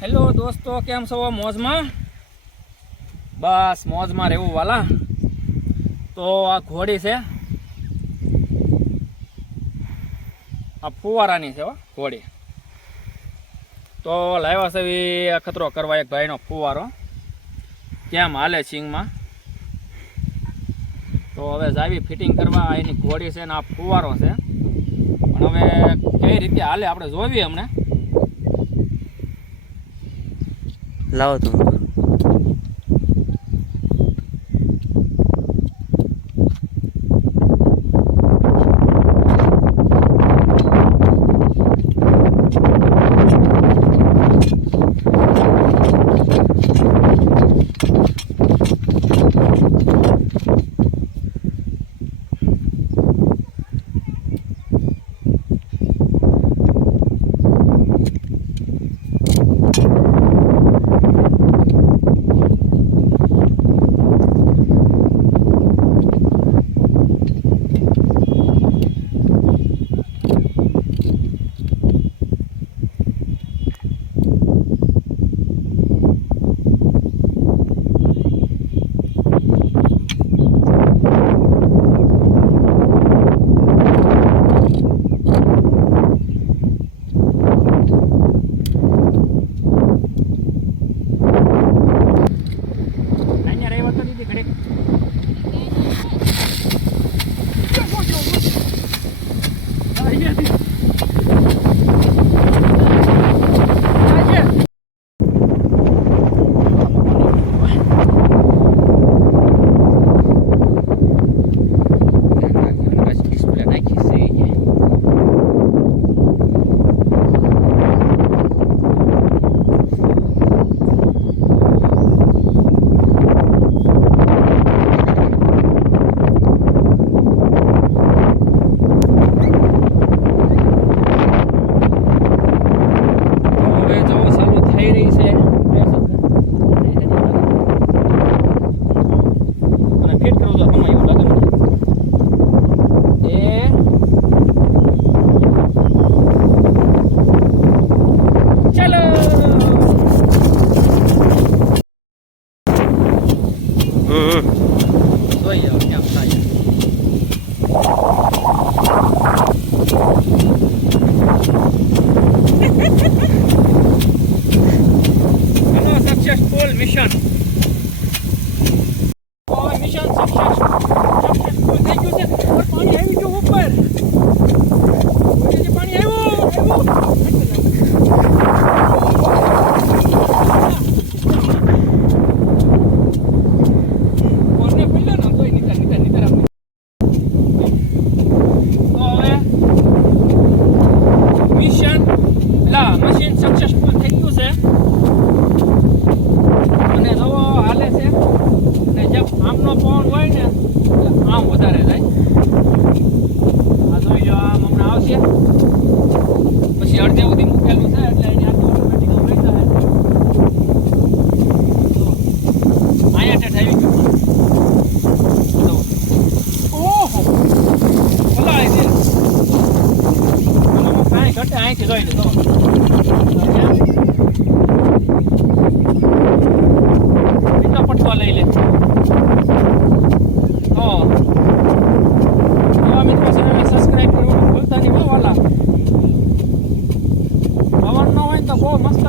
Hello દોસ્તો, કેમ છો? મોજમાં? બસ મોજમાં રહેવું વાલા. તો આ ઘોડી છે, આ ફુવારાની છે ઘોડી. તો લાવ્યા છે અખતરો કરવા એક ભાઈનો ફુવારો, કેમ હાલે સિંગમાં. તો હવે જાવી ફિટિંગ કરવા. એની ઘોડી છે ને આ ફુવારો છે, પણ હવે કઈ રીતે હાલે આપણે જોવી. હમણાં લાવો તો જોઈ જાઓ કેમ થાય. Hello, successful mission. Mission successful થઈ ગયું છે. પાણી આવી ગયું ઉપર. પાણી આવ્યું. મશીન સક્સેસફુલ થઈ ગયું છે અને જવો હાલે છે. અને જેમ આમનો પવન હોય ને એટલે આમ વધારે જાય. આ જોઈ લો, આમ હમણાં આવશે પછી અડધે સુધી મૂકેલું છે એટલે એની આટલી ઓટોમેટિક મળી જાય. અહીંયા ઠેઠ આવી ગયું. ઓહો, બોલાય છે. કાંઈ ઘટે અહીંથી જોઈ લે તો. એટલો પટકો લઈ લે. તો નવા મિત્રો ચેનલને સબસ્ક્રાઈબ કરવાનું ભૂલતા નહીં. બહુ વાલા પવન ન હોય ને તો બહુ મસ્ત